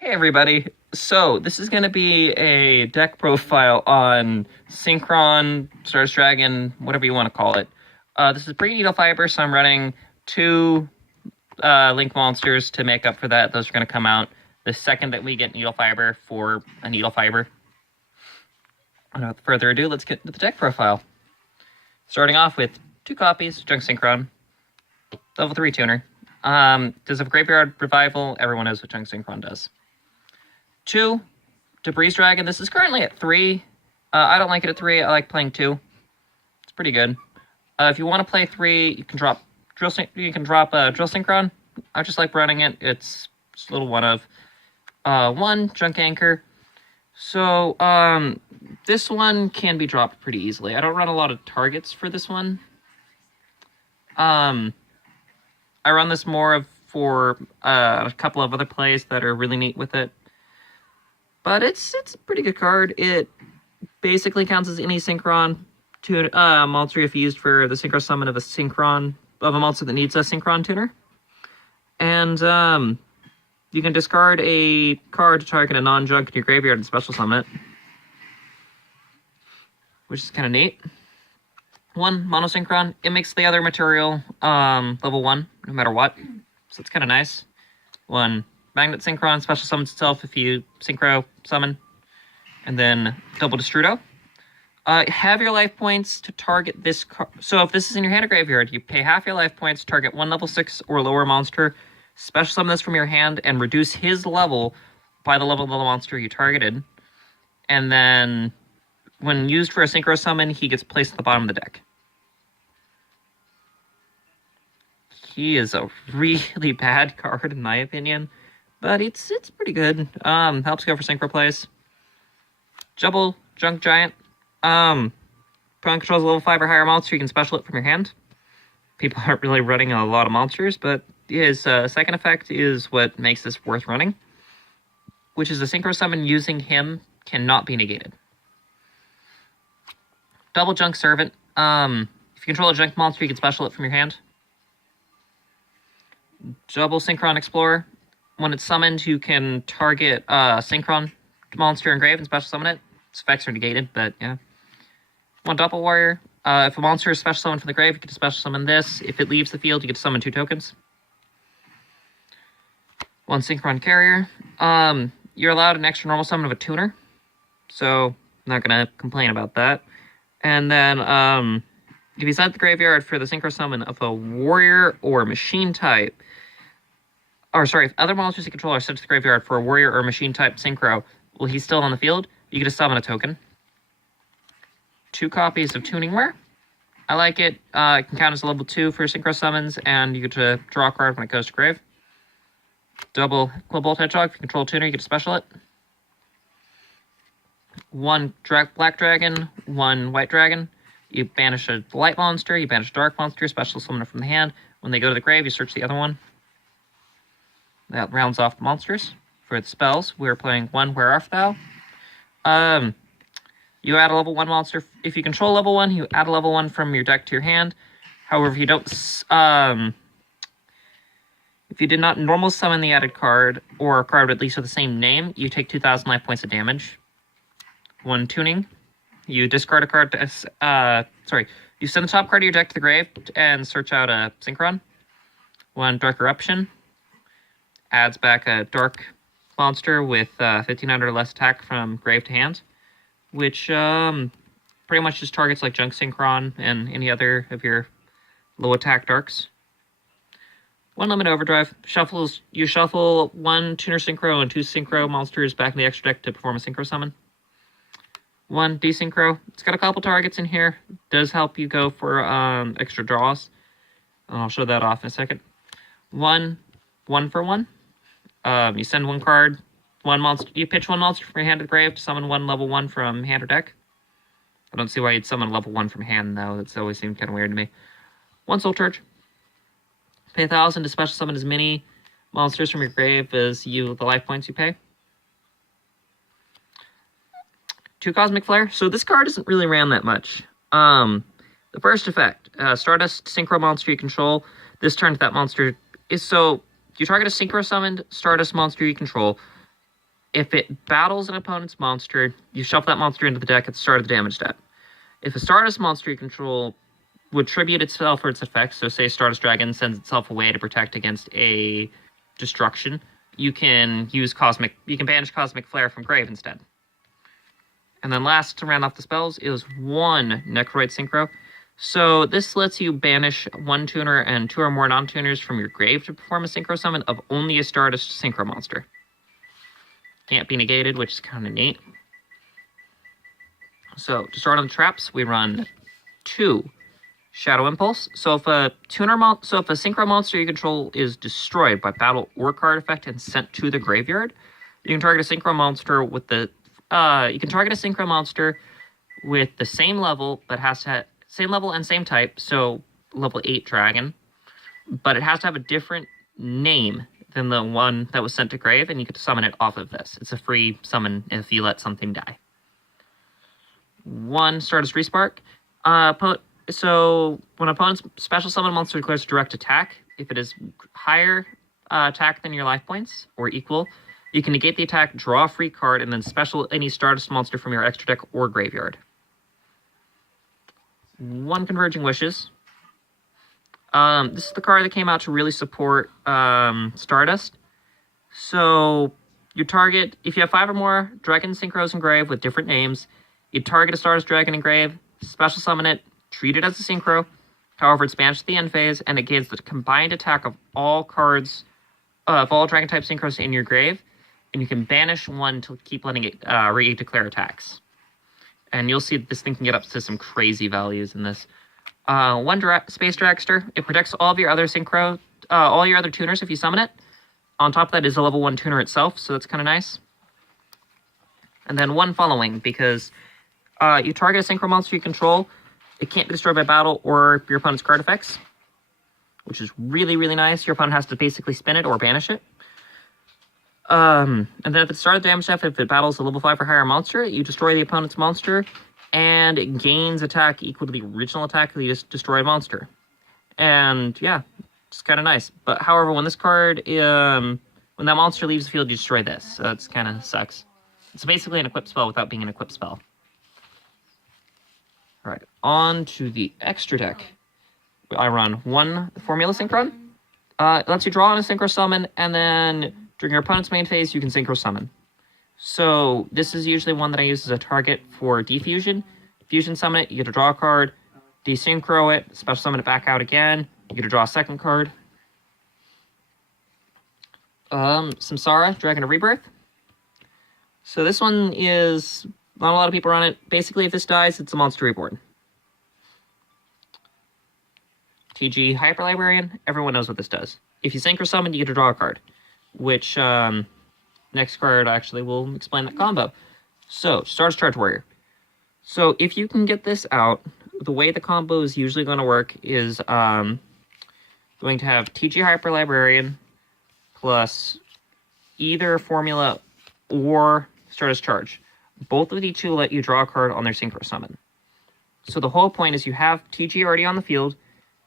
Hey everybody, so this is going to be a deck profile on Synchron, Stardust Dragon, whatever you want to call it. This is pre-Needle Fiber, so I'm running two Link monsters to make up for that. Those are going to come out the second that we get Needle Fiber for a Needle Fiber. Without further ado, let's get into the deck profile. Starting off with 2 copies, Junk Synchron, level 3 tuner. Does have Graveyard Revival, everyone knows what Junk Synchron does. 2, Debris Dragon. This is currently at 3. I don't like it at 3. I like playing 2. It's pretty good. If you want to play 3, you can drop Drill Synchron. I just like running it. It's just a little one of 1 Junk Anchor. So this one can be dropped pretty easily. I don't run a lot of targets for this one. I run this more for a couple of other plays that are really neat with it. But it's a pretty good card. It basically counts as any Synchron monster if used for the Synchro summon of a monster that needs a Synchron tuner. And you can discard a card to target a non-junk in your graveyard and special summon it, which is kind of neat. 1 Mono Synchron. It makes the other material level 1, no matter what. So it's kind of nice. 1 Magnet Synchron, special summons itself if you Synchro summon. And then double Destrudo. Have your life points to target this card. So if this is in your hand or graveyard, you pay half your life points to target 1 level 6 or lower monster. Special summon this from your hand and reduce his level by the level of the monster you targeted. And then, when used for a Synchro summon, he gets placed at the bottom of the deck. He is a really bad card, in my opinion. But it's pretty good. Helps go for Synchro plays. Double Junk Giant. Opponent controls a level 5 or higher monster, you can special it from your hand. People aren't really running a lot of monsters, but his second effect is what makes this worth running, which is a Synchro summon using him cannot be negated. Double Junk Servant. If you control a junk monster, you can special it from your hand. Double Synchron Explorer. When it's summoned, you can target Synchron monster in grave and special summon it. Its effects are negated, but yeah. 1 Double Warrior. If a monster is special summoned from the grave, you can special summon this. If it leaves the field, you get to summon 2 tokens. 1 Synchron Carrier. You're allowed an extra normal summon of a tuner, so I'm not going to complain about that. And then, if you set the graveyard for the Synchro summon of a warrior or machine type, if other monsters you control are sent to the graveyard for a warrior or machine type Synchro, while he's still on the field, you get to summon a token. 2 copies of Tuning Wear. I like it. It can count as a level 2 for Synchro summons, and you get to draw a card when it goes to grave. Double Cobalt Hedgehog. If you control a tuner, you get to special it. 1 Black Dragon, 1 White Dragon. You banish a light monster, you banish a dark monster, special summon it from the hand. When they go to the grave, you search the other one. That rounds off the monsters. For the spells, we're playing 1 Where Art Thou. You add a level 1 monster. If you control level 1, you add a level 1 from your deck to your hand. However, if you don't, if you did not normal summon the added card, or a card at least with the same name, you take 2,000 life points of damage. 1 Tuning. You discard a card to, you send the top card of your deck to the grave and search out a Synchron. 1 Dark Eruption. Adds back a dark monster with 1,500 or less attack from grave to hand, which pretty much just targets like Junk Synchron and any other of your low attack darks. 1 Limit Overdrive. You shuffle 1 Tuner Synchro and 2 Synchro monsters back in the extra deck to perform a Synchro summon. 1 Desynchro. It's got a couple targets in here. Does help you go for extra draws. I'll show that off in a second. 1 for 1. You send 1 card, 1 monster. You pitch 1 monster from your hand to the grave to summon 1 level 1 from hand or deck. I don't see why you'd summon level 1 from hand, though. That's always seemed kind of weird to me. 1 Soul Charge. Pay 1,000 to special summon as many monsters from your grave as the life points you pay. 2 Cosmic Flare. So this card isn't really ran that much. The first effect, Stardust Synchro monster you control. This turn, that monster is so... You target a Synchro summoned Stardust monster you control. If it battles an opponent's monster, you shuffle that monster into the deck at the start of the damage step. If a Stardust monster you control would tribute itself or its effects, so say Stardust Dragon sends itself away to protect against a destruction, you can banish Cosmic Flare from grave instead. And then last to round off the spells is one Necroid Sychro. So this lets you banish one tuner and two or more non-tuners from your grave to perform a Sychro summon of only a Stardust Sychro monster. Can't be negated, which is kind of neat. So to start on the traps, we run 2 Shadow Impulse. So if a Sychro monster you control is destroyed by battle or card effect and sent to the graveyard, you can target a Sychro monster with the same level, but has to have same level and same type. So level 8 dragon, but it has to have a different name than the one that was sent to grave, and you get to summon it off of this. It's a free summon if you let something die. 1 Stardust Respark. So when opponent's special summon monster declares direct attack, if it is higher attack than your life points or equal, you can negate the attack, draw a free card, and then special any Stardust monster from your extra deck or graveyard. 1 Converging Wishes. This is the card that came out to really support Stardust. So you target, if you have 5 or more Dragon Synchros in grave with different names, you target a Stardust Dragon in grave, special summon it, treat it as a Sychro. However, it's banished to the end phase, and it gains the combined attack of all cards, of all Dragon-type Synchros in your grave, and you can banish 1 to keep letting it re-declare attacks. And you'll see that this thing can get up to some crazy values in this. 1 Space Dragster. It protects all of your other Sychro, all your other tuners if you summon it. On top of that is a level 1 tuner itself, so that's kind of nice. And then 1 Following, because you target a Sychro monster you control, it can't be destroyed by battle or your opponent's card effects, which is really, really nice. Your opponent has to basically spin it or banish it. And then at the start of the damage step, if it battles a level 5 or higher monster, you destroy the opponent's monster, and it gains attack equal to the original attack of the destroyed monster. And yeah, it's kind of nice. But however, when this card, when that monster leaves the field, you destroy this. So that's kind of sucks. It's basically an equip spell without being an equip spell. Alright, on to the extra deck. I run 1 Formula Synchron. It lets you draw on a Synchro Summon, and then during your opponent's main phase, you can Synchro Summon. So this is usually one that I use as a target for Defusion. Fusion Summon it, you get to draw a card. Desynchro it, Special Summon it back out again. You get to draw a second card. Samsara, Dragon of Rebirth. So this one is... not a lot of people run it. Basically, if this dies, it's a monster reborn. TG Hyper Librarian. Everyone knows what this does. If you Synchro Summon, you get to draw a card. Which, next card actually will explain that combo. So, Stardust Charge Warrior. So, if you can get this out, the way the combo is usually going to work is going to have TG Hyper Librarian plus either Formula or Stardust Charge. Both of these two let you draw a card on their Synchro Summon. So the whole point is you have TG already on the field.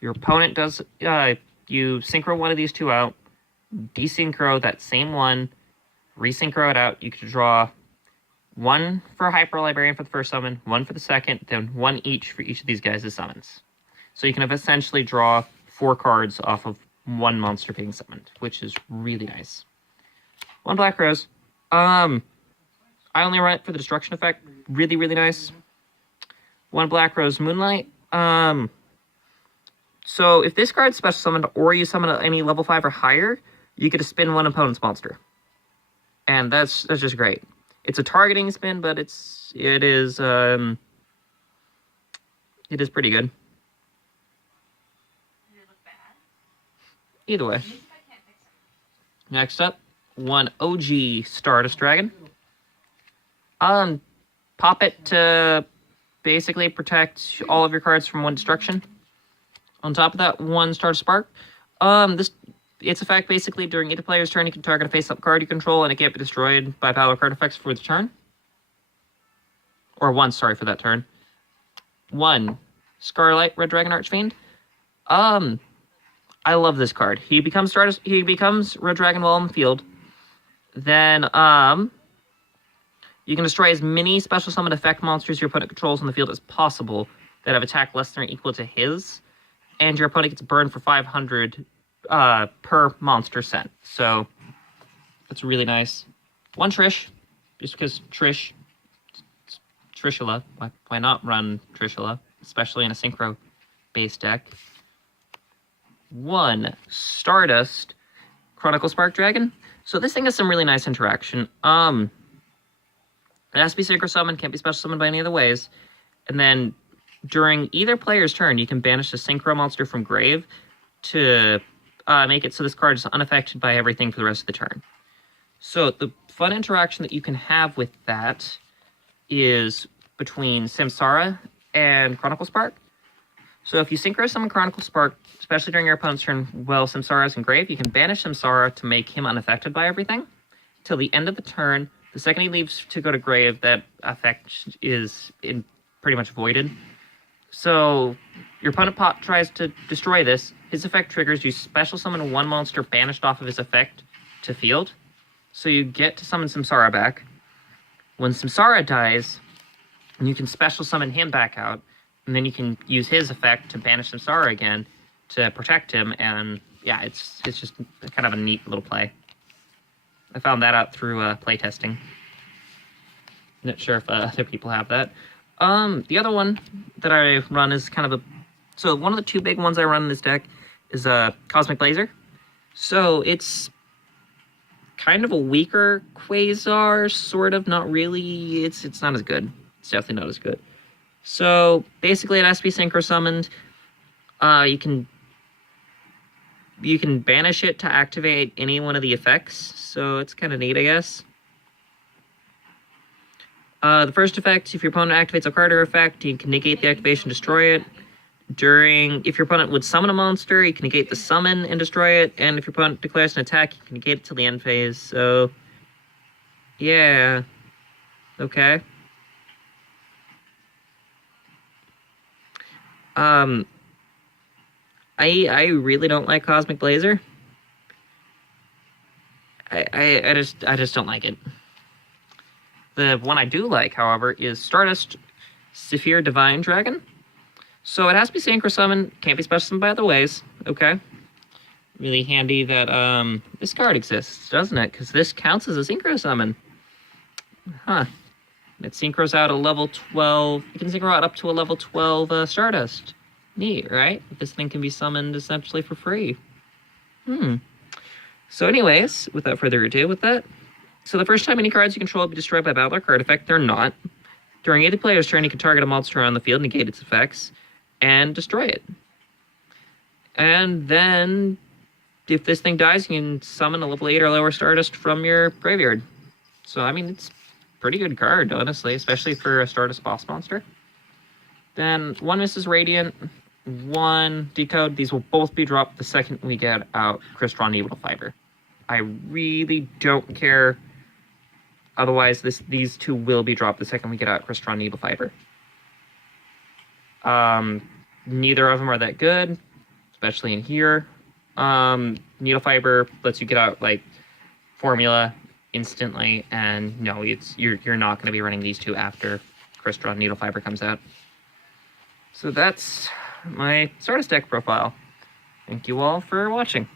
Your opponent does, you Synchro one of these two out, desynchro that same one, resynchro it out. You can draw 1 for Hyper Librarian for the first summon, 1 for the second, then 1 each for each of these guys' summons. So you can essentially draw 4 cards off of 1 monster being summoned, which is really nice. 1 Black Rose. I only run it for the destruction effect. Really, really nice. 1 Black Rose Moonlight. So if this card's special summoned or you summon any level 5 or higher, you get to spin 1 opponent's monster. And that's just great. It's a targeting spin, but it is pretty good. Either way. Next up, 1 OG Stardust Dragon. Pop it to basically protect all of your cards from 1 destruction. On top of that, 1 Stardust Spark. Its effect basically during either player's turn, you can target a face-up card you control, and it can't be destroyed by battle card effects for the turn. Or once, sorry, for that turn. 1 Scarlight Red Dragon Archfiend. I love this card. He becomes Red Dragon while on the field. Then, You can destroy as many special summon effect monsters your opponent controls on the field as possible that have attack less than or equal to his, and your opponent gets burned for 500 per monster sent. So that's really nice. One Trish, just because Trishula. Why not run Trishula, especially in a Sychro-based deck? One Stardust, Chronicle Spark Dragon. So this thing has some really nice interaction. It has to be Sychro summoned, can't be special summoned by any other ways. And then during either player's turn, you can banish a Sychro monster from grave to make it so this card is unaffected by everything for the rest of the turn. So the fun interaction that you can have with that is between Samsara and Chronicle Spark. So if you Sychro summon Chronicle Spark, especially during your opponent's turn while Samsara is in grave, you can banish Samsara to make him unaffected by everything. Till the end of the turn, the second he leaves to go to grave, that effect is pretty much voided. So your opponent tries to destroy this. His effect triggers, you special summon one monster banished off of his effect to field. So you get to summon Samsara back. When Samsara dies, you can special summon him back out, and then you can use his effect to banish Samsara again to protect him, and yeah, it's just kind of a neat little play. I found that out through playtesting. Not sure if other people have that. The other one that I run is kind of so one of the two big ones I run in this deck is Cosmic Blazer. So it's kind of a weaker Quasar, sort of, not really. It's not as good. It's definitely not as good. So basically it has to be Sychro summoned. You can banish it to activate any one of the effects, so it's kind of neat, I guess. The first effect, if your opponent activates a card or effect, you can negate the activation, destroy it. If your opponent would summon a monster, you can negate the summon and destroy it, and if your opponent declares an attack, you can negate it till the end phase, so yeah, okay. I really don't like Cosmic Blazer. I just don't like it. The one I do like, however, is Stardust Saphir Divine Dragon. So it has to be Sychro summoned, can't be special summoned by other ways. Okay. Really handy that this card exists, doesn't it? Because this counts as a Sychro summon. Huh. It synchros out a level 12. You can synchro out up to a level 12 Stardust. Neat, right? This thing can be summoned essentially for free. So anyways, without further ado with that. So the first time any cards you control will be destroyed by battle or card effect, they're not. During either player's turn, you can target a monster on the field, negate its effects, and destroy it. And then, if this thing dies, you can summon a level 8 or lower Stardust from your graveyard. So, I mean, it's a pretty good card, honestly, especially for a Stardust boss monster. Then, one Mrs. Radiant, one Decode. These will both be dropped the second we get out Crystron Needle Fiber. I really don't care. Otherwise, these two will be dropped the second we get out Crystron Needle Fiber. Neither of them are that good, especially in here. Needle Fiber lets you get out like Formula instantly, and no, you're not going to be running these two after Crystron Needle Fiber comes out. So that's my Stardust deck profile. Thank you all for watching.